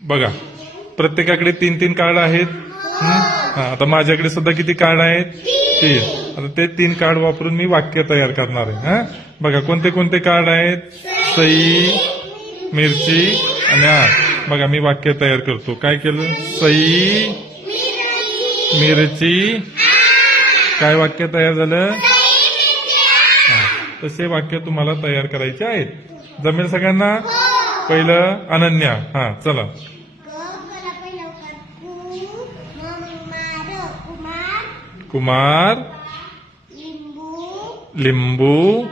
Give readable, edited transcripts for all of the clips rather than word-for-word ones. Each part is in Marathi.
बघा, प्रत्येकाकडे 3-3 कार्ड आहेत. आता माझ्याकडे सुद्धा किती कार्ड आहेत? 3. आता ते 3 कार्ड वापरून मी वाक्य तयार करणार आहे. बघा, कोणते कोणते कार्ड आहेत? सई, मिरची आणि आठ. बघा, मी वाक्य तयार करतो. काय केलं? सई, मिरची, काय वाक्य तयार झालं? तसे वाक्य तुम्हाला तयार करायचे आहेत. जमेल सगळ्यांना? पहिलं अनन्या. चला. कुमार, लिंबू.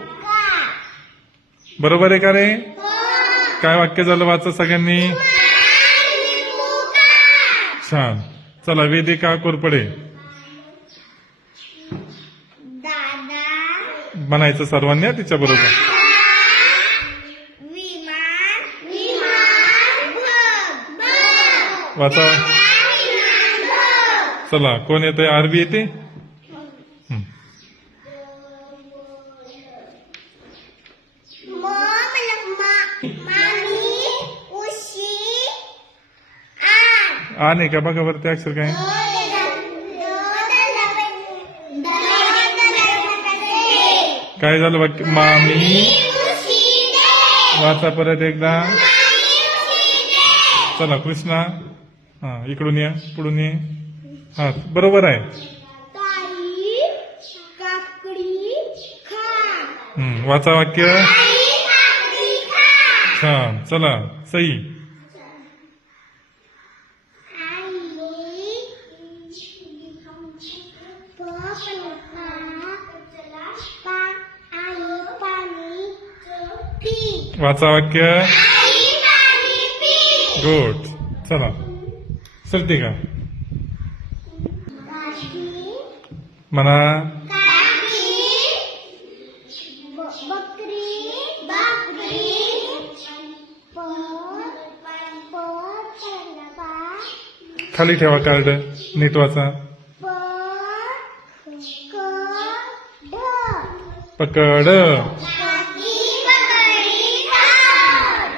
बरोबर आहे का रे? काय वाक्य झालं? वाचा सगळ्यांनी. छान. चला, वेदिका कोरपडे. म्हणायचं सर्वांनी तिच्या बरोबर. वाचा. चला, कोण येतंय? आरबी येते. आ नाही का? बघा बरं ते अक्षर काय. काय झालं वाक्य? मामी. वाचा परत एकदा. चला, कृष्णा. इकडून या, पुढून ये. बरोबर आहे. वाचा वाक्य. छान. चला, सई. वाचा वाक्य. गुड. चला, चलते का? म्हणा. खाली ठेवा कार्ड. नीट वाचा. पकड.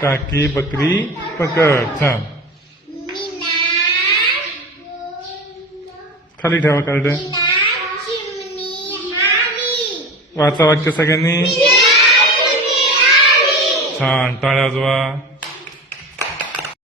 काकी बकरी पकड. छान. खाली ठेवा कार्ड. वाचा वाक्य सगळ्यांनी. छान. टाळ्या वाजवा.